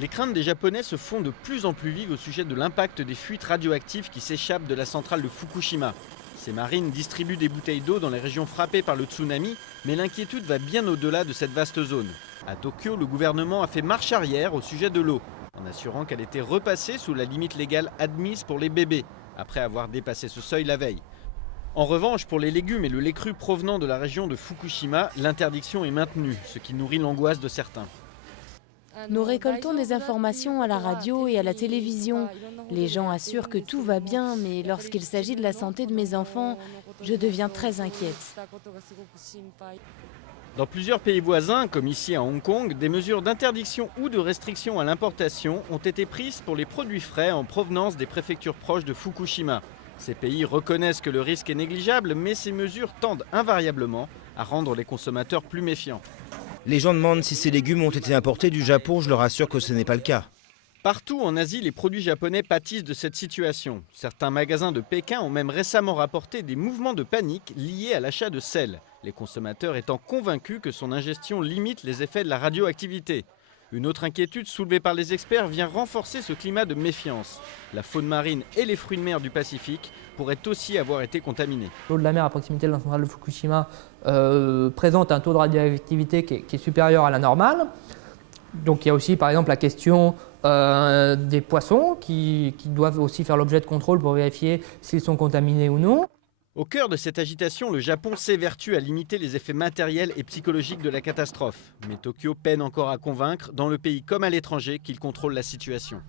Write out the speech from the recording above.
Les craintes des Japonais se font de plus en plus vives au sujet de l'impact des fuites radioactives qui s'échappent de la centrale de Fukushima. Ces marines distribuent des bouteilles d'eau dans les régions frappées par le tsunami, mais l'inquiétude va bien au-delà de cette vaste zone. À Tokyo, le gouvernement a fait marche arrière au sujet de l'eau, en assurant qu'elle était repassée sous la limite légale admise pour les bébés, après avoir dépassé ce seuil la veille. En revanche, pour les légumes et le lait cru provenant de la région de Fukushima, l'interdiction est maintenue, ce qui nourrit l'angoisse de certains. Nous récoltons des informations à la radio et à la télévision. Les gens assurent que tout va bien, mais lorsqu'il s'agit de la santé de mes enfants, je deviens très inquiète. Dans plusieurs pays voisins, comme ici à Hong Kong, des mesures d'interdiction ou de restriction à l'importation ont été prises pour les produits frais en provenance des préfectures proches de Fukushima. Ces pays reconnaissent que le risque est négligeable, mais ces mesures tendent invariablement à rendre les consommateurs plus méfiants. Les gens demandent si ces légumes ont été importés du Japon, je leur assure que ce n'est pas le cas. Partout en Asie, les produits japonais pâtissent de cette situation. Certains magasins de Pékin ont même récemment rapporté des mouvements de panique liés à l'achat de sel, les consommateurs étant convaincus que son ingestion limite les effets de la radioactivité. Une autre inquiétude soulevée par les experts vient renforcer ce climat de méfiance. La faune marine et les fruits de mer du Pacifique pourraient aussi avoir été contaminés. L'eau de la mer à proximité de la centrale de Fukushima présente un taux de radioactivité qui est supérieur à la normale. Donc il y a aussi par exemple la question des poissons qui doivent aussi faire l'objet de contrôles pour vérifier s'ils sont contaminés ou non. Au cœur de cette agitation, le Japon s'évertue à limiter les effets matériels et psychologiques de la catastrophe. Mais Tokyo peine encore à convaincre, dans le pays comme à l'étranger, qu'il contrôle la situation.